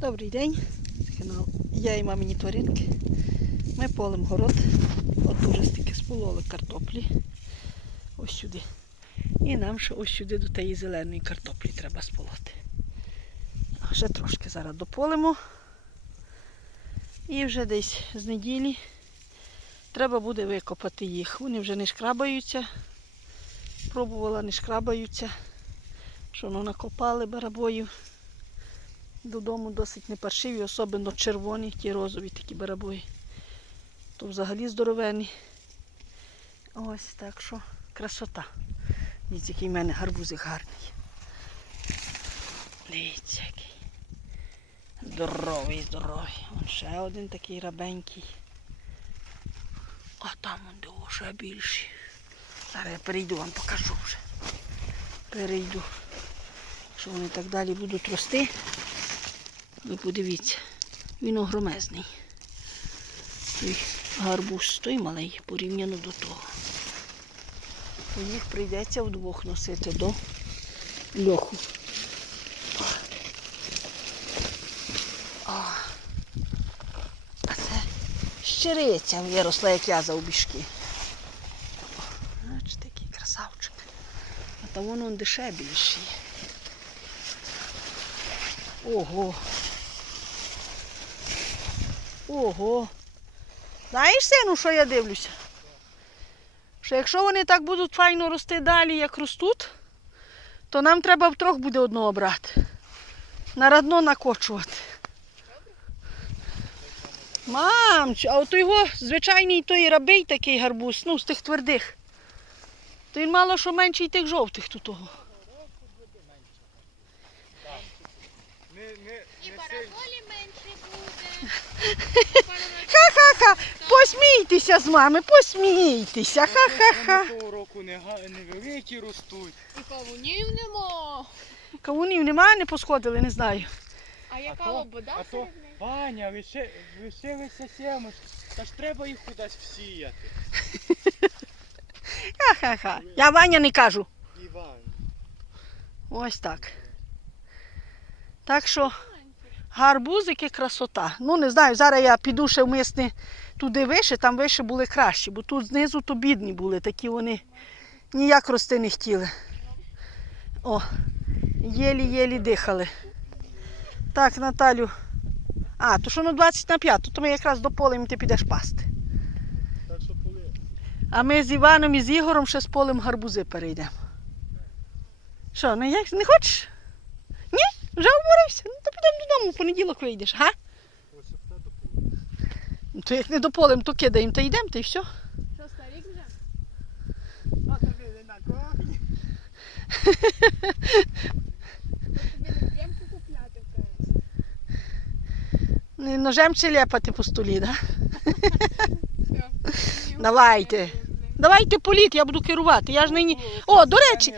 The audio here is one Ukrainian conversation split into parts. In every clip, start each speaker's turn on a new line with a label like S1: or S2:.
S1: Добрий день, канал Я і мамині тваринки. Ми полем город. От уже стільки спололи картоплі. Ось сюди. І нам ще ось сюди до тієї зеленої картоплі треба сполоти. Ще трошки зараз дополимо. І вже десь з неділі треба буде викопати їх. Вони вже не шкрабаються. Пробувала, не шкрабаються. Що ну накопали барабоїв. Додому досить не паршиві, особливо червоні, ті розові такі барабої. То взагалі здоровенні. Ось так що красота. Дивіться, який в мене гарбузик гарний. Дивіться, який. Здоровий, здоровий. Вон ще один такий рабенький. А там де ще більші. Зараз я перейду, вам покажу вже. Перейду. Що вони так далі будуть рости. Ви подивіться, він огромезний. Той гарбуз, той малий порівняно до того. То їх прийдеться вдвох носити до льоху. А це щириця виросла, як я за обіжки. Бачите, який красавчик. А там воно он дешевіший. Ого. Ого. Знаєш, сину, що я дивлюся? Що якщо вони так будуть файно рости далі, як ростуть, то нам треба втрьох буде одного брати. На радно накочувати. Мамчу, а от його звичайний той рабий такий гарбуз, ну, з тих твердих. То він мало що менший тих жовтих тут того.
S2: Не, не,
S3: І
S2: не
S3: параболі менше буде.
S1: Ха-ха-ха, посмійтеся з мами, посмійтеся. Ха-ха-ха.
S2: Вони того року не, га- невеликі ростуть.
S3: І кавунів нема.
S1: Кавунів немає, не посходили, не знаю.
S3: А яка
S2: то-
S3: лобода
S2: а то
S3: серед них?
S2: Ваня, лише, лишилися сімочки. Та ж треба їх кудись всіяти.
S1: Ха-ха-ха. Я Ваня не кажу.
S2: Іван.
S1: Ось так. Так що гарбузики красота. Ну не знаю, зараз я піду ще вмисне туди вище, там вище були кращі, бо тут знизу то бідні були, такі вони ніяк рости не хотіли. О, єлі-єлі дихали. Так, Наталю. А, то що на 20 на 5, то ми якраз до поля і ти підеш пасти.
S2: Так що коли?
S1: А ми з Іваном і з Ігорем ще з полем гарбузи перейдемо. Що, не, як, не хочеш? Вже обурився? Ну то підемо додому, в понеділок вийдеш, га? Ну, То як не до полем, то кидаємо та йдемо, та й все.
S3: Що, старік вже?
S2: А тобі не на кухні.
S3: Тобі не прямку купляти в
S1: Не ножем чи ляпати по столі, да? Давайте. Давайте політ, я буду керувати. Я ж нині. О, до речі.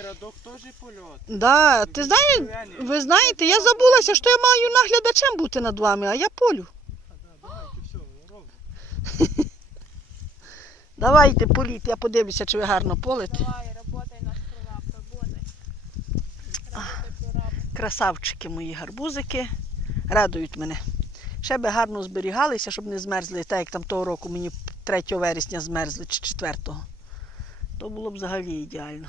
S1: Да, ти знаєш, ви знаєте, я забулася, що я маю наглядачем бути над вами, а я полю.
S2: Давайте, все,
S1: політ, я подивлюся, чи ви гарно полите.
S3: Давай, работай наш прораб. Работай прораб.
S1: Красавчики мої гарбузики радують мене. Ще би гарно зберігалися, щоб не змерзли, так як там того року мені 3 вересня змерзли чи 4. То було б взагалі ідеально.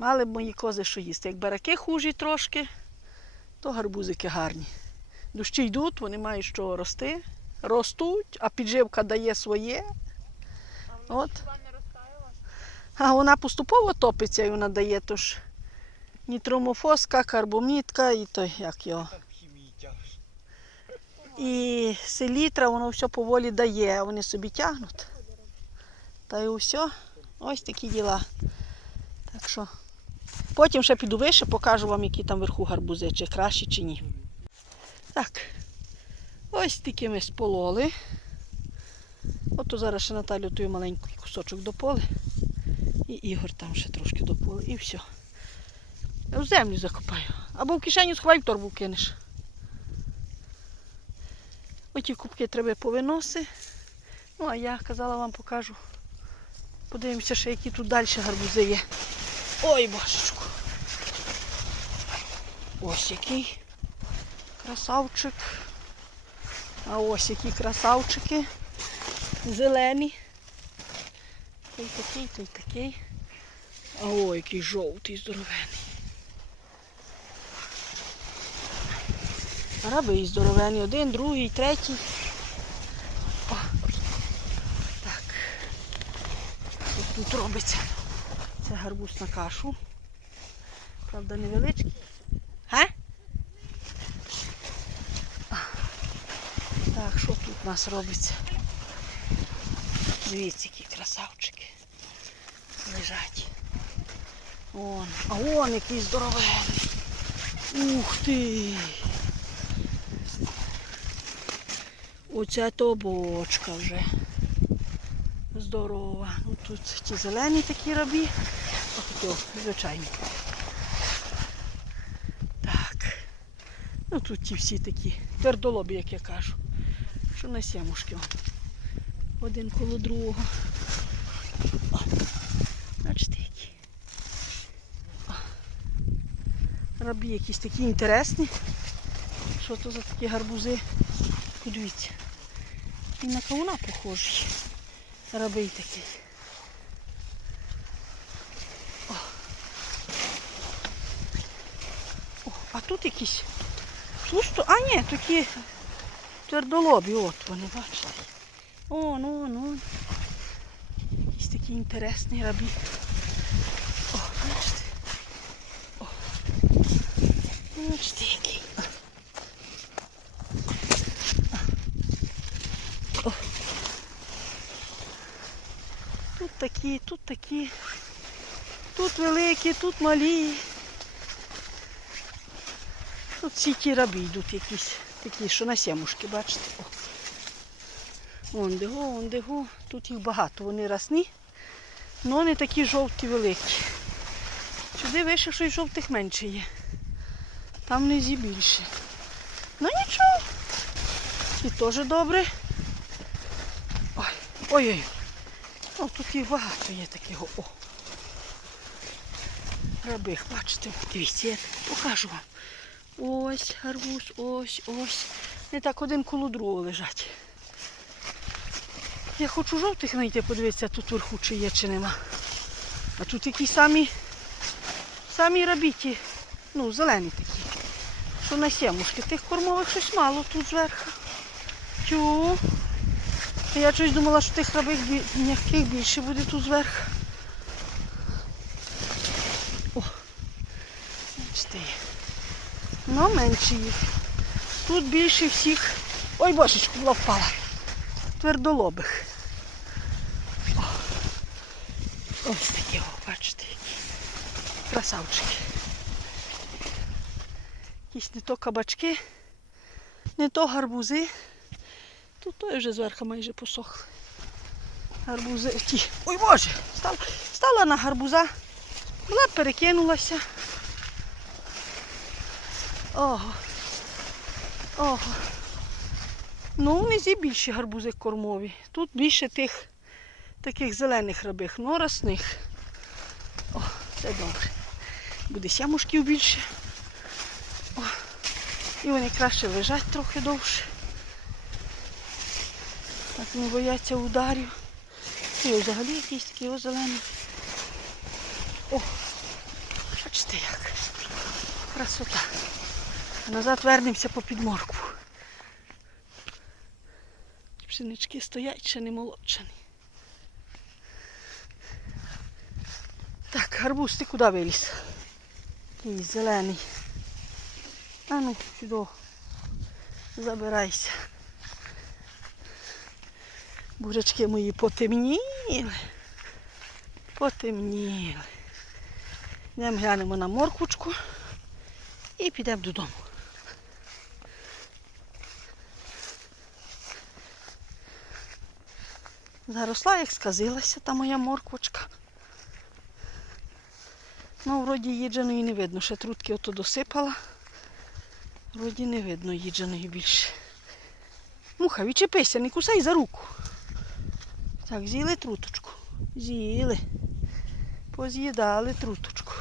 S1: Мали б мої кози що їсти. Як бараки хужі трошки, то гарбузики гарні. Дощі йдуть, вони мають що рости, ростуть, а підживка дає своє.
S3: А вона
S1: От.
S3: не розтаяла?
S1: А вона поступово топиться і вона дає тож нітромофоска, карбомітка і той, як його. І селітра, воно все поволі дає, а вони собі тягнуть. Та й усе. Ось такі діла. Так що. Потім ще піду вище, покажу вам, які там вверху гарбузи, чи кращі, чи ні. Так. Ось такі ми спололи. Ото зараз ще Наталю той маленький кусочок до поли. І Ігор там ще трошки до поли. І все. В землю закопаю. Або в кишеню сховай, в торбу кинеш. Оті кубки треба повиноси. Ну, а я казала вам покажу. Подивимося, ще які тут далі гарбузи є. Ой, божечку. Ось який. Красавчик. А ось які красавчики. Зелені. Той такий, той такий. А о, який жовтий, здоровений. Раби здоровені. Один, другий, третій. О, так. Що тут робиться? Це гарбуз на кашу. Правда, невеличкий. Га? Так, що тут у нас робиться? Дивіться, які красавчики. Лежать. Вон. А вон який здоровенний. Ух ти. Оце то бочка вже. Здорова. Ну, тут ті зелені такі рабі. А тут, о, звичайні. Так. Ну тут ті всі такі твердолобі, як я кажу. Що на сімушки. Один коло другого. О, Бачите, які. О. Рабі якісь такі інтересні. Що то за такі гарбузи? Подивіться. І на кауна похожий. Рабий такий. О. О, а тут якісь пусто. А ні, такі твердолобі, от вони, бачите. О, ну, ну. Якісь такі інтересні рабі. О, бачите. О. Бачите, який. О. Тут такі, тут такі. Тут великі, тут малі. Тут всі ті рабі йдуть якісь такі, що на сімушки, бачите. О. Вон де го, вон де. Тут їх багато, вони росні, але не такі жовті великі. Сюди вище, що й жовтих менше є. Там внизі більше. Ну нічого. І теж добре. Ой, ой-ой. О, тут їх багато є такого. О. Рабих, бачите, дивіться, я покажу вам. Ось гарбуз, ось, ось. Не так один коло другого лежать. Я хочу жовтих знайти, подивитися тут вверху, чи є, чи нема. А тут такі самі, самі рабіті, ну, зелені такі. Що на сімушки. Тих кормових щось мало тут зверху. Тю. Я щось думала, що тих рабих м'яких більше буде тут зверху. О, бачите. є. Ну, менше їх. Тут більше всіх. Ой, божечку, була впала. Твердолобих. О. Ось такі, о, бачите, які. Красавчики. Якісь не то кабачки, не то гарбузи. Тут той вже зверху майже посохли. Гарбузи. Ті. Ой боже! Стала, стала на гарбуза. Була перекинулася. Ого. Ого. Ну, внизі більші гарбузи кормові. Тут більше тих таких зелених рабих, ну росних. О, це добре. Буде сямушків більше. О, і вони краще лежать трохи довше. Так не бояться ударів. І взагалі якісь такі ось зелені. О, бачите як. Красота. Назад вернемося по підморку. Пшенички стоять, ще не молодшені. Так, гарбуз, ти куди виліз? Такий зелений. А ну, сюди. Забирайся. Бурячки мої потемніли. Потемніли. Йдемо глянемо на морквочку і підемо додому. Заросла, як сказилася та моя морквочка. Ну, вроді їдженої не видно, ще трутки ото досипала. Вроді не видно їдженої більше. Муха, відчепися, не кусай за руку. Так, з'їли труточку. З'їли. Поз'їдали труточку.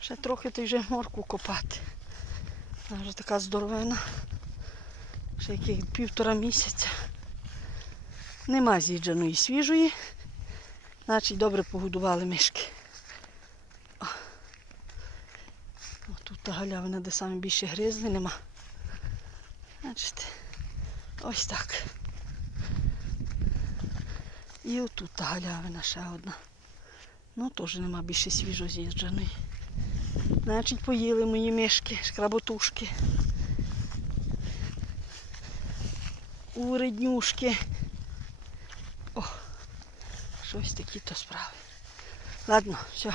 S1: Ще трохи то вже морку копати. Вона вже така здоровена. Ще яких півтора місяця. Нема з'їдженої свіжої. Значить, добре погодували мишки. О. Тут та галявина, де саме більше гризли, нема. Значить, ось так. І отут та галявина ще одна. Ну, теж нема більше свіжо з'їждженої. Значить, поїли мої мишки, шкработушки. Уреднюшки. О, щось такі то справи. Ладно, все.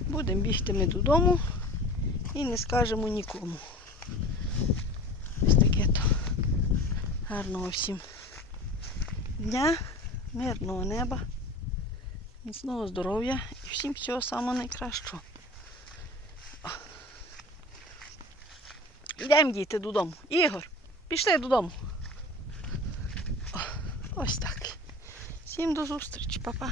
S1: Будемо бігти ми додому і не скажемо нікому. Ось таке то. Гарного всім дня, мирного неба, міцного здоров'я і всім всього самого найкращого. Йдемо діти додому. Ігор, пішли додому. Ось так. Всім до зустрічі, па-па.